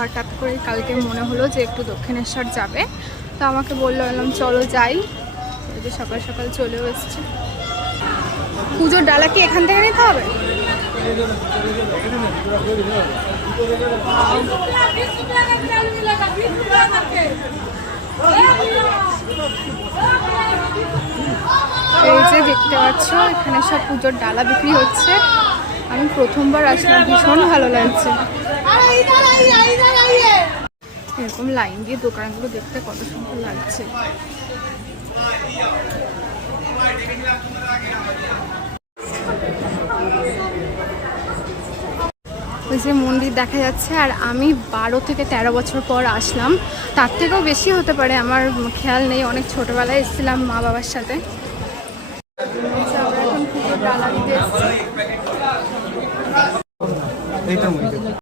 হঠাৎ করে কালকে মনে হলো যে একটু দক্ষিণেশ্বর যাবে, তো আমাকে বললো, এলাম চলো যাই। এই যে সকাল সকাল চলেও এসছে। পুজোর ডালা কি এখান থেকে নিতে হবে? এই যে দেখতে পাচ্ছ এখানে সব পুজোর ডালা বিক্রি হচ্ছে। আমি প্রথমবার আসলাম, ভীষণ ভালো লাগছে। এরকম লাইন দিয়ে দোকানগুলো দেখতে কত সুন্দর লাগছে। ওই যে মন্দির দেখা যাচ্ছে। আর আমি 12 থেকে 13 বছর পর আসলাম, তার থেকেও বেশি হতে পারে, আমার খেয়াল নেই। অনেক ছোটবেলায় এসেছিলাম মা বাবার সাথে।